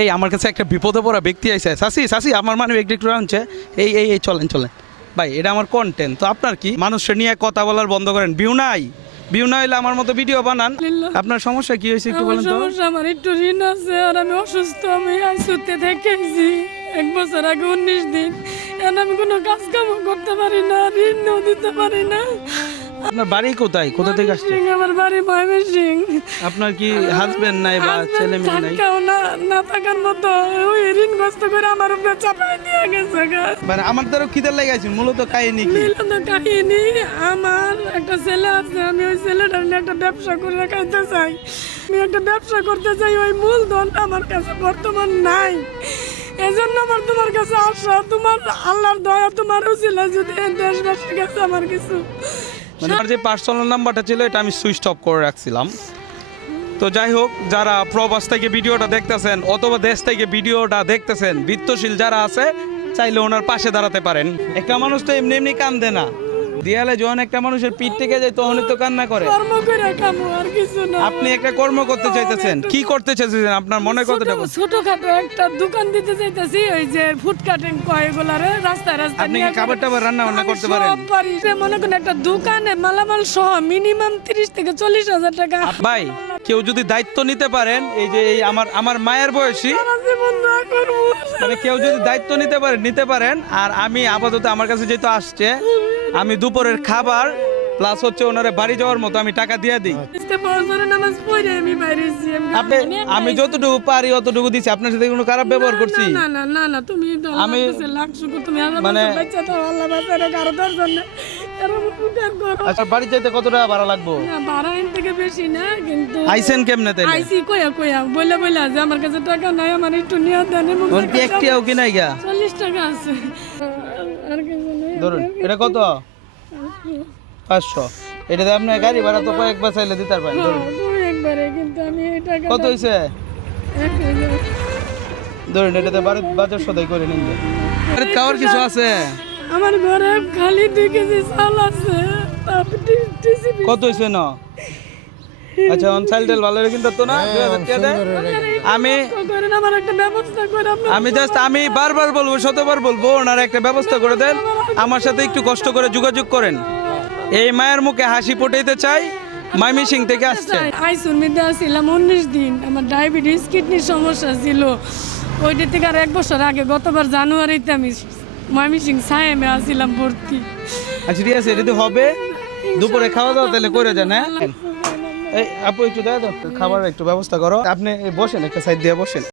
এই আমার কাছে একটা বিপদে পড়া ব্যক্তি আইসে সাসি সাসি আমার মানে ব্যক্তি একটু আনছে। এই এই এই চলেন চলেন। ভাই এটা আমার কন্টেন্ট তো আপনার কি? মানুষের নিয়ে কথা বলার বন্ধ করেন। ভিউ নাই। ভিউ না হইলে আমার মতো ভিডিও বানান। আপনার সমস্যা কি হয়েছে একটু বলেন তো? সমস্যা আমার একটু ঋণ আছে আর আমি অসুস্থ। আমি আইসুতে দেখেছি এক বছর আগে উনিশ দিন। এখন আমি কোনো কাজ কাম করতে পারি না ঋণও দিতে পারি না। আপনার বাড়ি কোথায়? কোথা থেকে আসছে সিং আমার বাড়ি ময়মন সিং আপনার কি হাজবেন্ড নাই বা ছেলে মেয়ে নাই? থাকাও না না থাকার মতো। ওই ঋণগ্রস্ত করে আমার উপরে চাপাই দিয়ে গেছে মানে আমার দ্বারা খিদের লেগে আছে মূলত কাহিনী কি? মিলন কাহিনী আমার একটা ছেলে আছে আমি ওই ছেলেটার নিয়ে একটা ব্যবসা করে খাইতে চাই। আমি একটা ব্যবসা করতে চাই ওই মূলধনটা আমার কাছে বর্তমান নাই। এজন্য আমার তোমার কাছে আসা তোমার আল্লাহর দয়া তোমার ছিল যদি দেশবাসীর কাছে আমার কিছু মানে আমার যে পার্সোনাল নাম্বারটা ছিল, এটা আমি সুইচ অফ করে রাখছিলাম। তো যাই হোক, যারা প্রবাস থেকে ভিডিওটা দেখতেছেন অথবা দেশ থেকে ভিডিওটা দেখতেছেন, বৃত্তশীল যারা আছে, চাইলে ওনার পাশে দাঁড়াতে পারেন। একটা মানুষ তো এমনি এমনি কান্দে না। দেয়ালে যখন একটা মানুষের পিঠ থেকে যায় তখন তো কান্না করে। কর্ম করে খামো আর কিছু না। আপনি একটা কর্ম করতে চাইতেছেন। কি করতে চাইতেছেন? আপনার মনে কতটা ছোট- ছোটখাটো একটা দোকান দিতে চাইতেছি ওই যে ফুড কাটিং কয় এগুলারে রাস্তায় রাস্তায় আপনি কি নিয়ে খাবার টাবার রান্না বান্না আমি করতে সব পারেন পারি। সে মনে করেন একটা দোকানে মালামাল সহ মিনিমাম তিরিশ থেকে চল্লিশ হাজার টাকা। ভাই কেউ যদি দায়িত্ব নিতে পারেন এই যে এই আমার আমার মায়ের বয়সী সারা জীবন দোয়া করব। মানে কেউ যদি দায়িত্ব নিতে পারেন নিতে পারেন আর আমি আপাতত আমার কাছে যেহেতু আসছে আমি দুপুরের খাবার প্লাস হচ্ছে ওনারে বাড়ি যাওয়ার মতো আমি টাকা দিয়ে দিই। আমি আপনি আমি যতটুকু পারি অতটুকু দিচ্ছি আপনার সাথে কোনো খারাপ ব্যবহার করছি? না না না না তুমি আমি- মানে- মানে আচ্ছা বাড়ি যাইতে কত টাকা ভাড়া লাগবো? না বারো থেকে বেশি না কিন্তু আইসেন কেমনে বইলা বইলা যে আমার কাছে টাকা নাই আমার একটু নিয়ে দেন ওর কি একটিও কি নাই গা? চল্লিশ টাকা আছে। আর- আর কিছু নেই। ধরুন এটা কত? পাঁচশো। এটাতে আপনি গাড়ি ভাড়া তো কয়েকবার চাইলে দিতে পারেন ধরুন। একবারে কিন্তু আমি এই টাকা কত হাজার। ধরুন এটাতে বাজার সদাই করে নিন। খাওয়ার কিছু আছে? আমার ঘরে খালি দুই কেজি চাল আছে কত হয়েছে না? আচ্ছা অন চাইল তেল ভালো কিন্তু তো না? দেয়? আমি একটা ব্যবস্থা আমি জাস্ট আমি বারবার বলব শতবার বলব ওনার একটা ব্যবস্থা করে দেন। আমার সাথে একটু কষ্ট করে যোগাযোগ করেন। এই মায়ের মুখে হাসি ফুটাইতে চাই মাইমি সিং থেকে আসছে। আইসুর মধ্যে আসছিলাম উনিশ দিন। আমার ডায়াবেটিস কিডনির সমস্যা ছিল। ওইটা থেকে আর এক বছর আগে গতবার জানুয়ারিতে আমি সায়েমে ভর্তি। আচ্ছা ঠিক আছে যদি হবে। দুপুরে খাওয়া দাওয়া তাহলে করে হ্যাঁ? এই আপু একটু দেয় তো খাবার একটু ব্যবস্থা করো। আপনি বসেন একটা সাইড দিয়ে বসেন।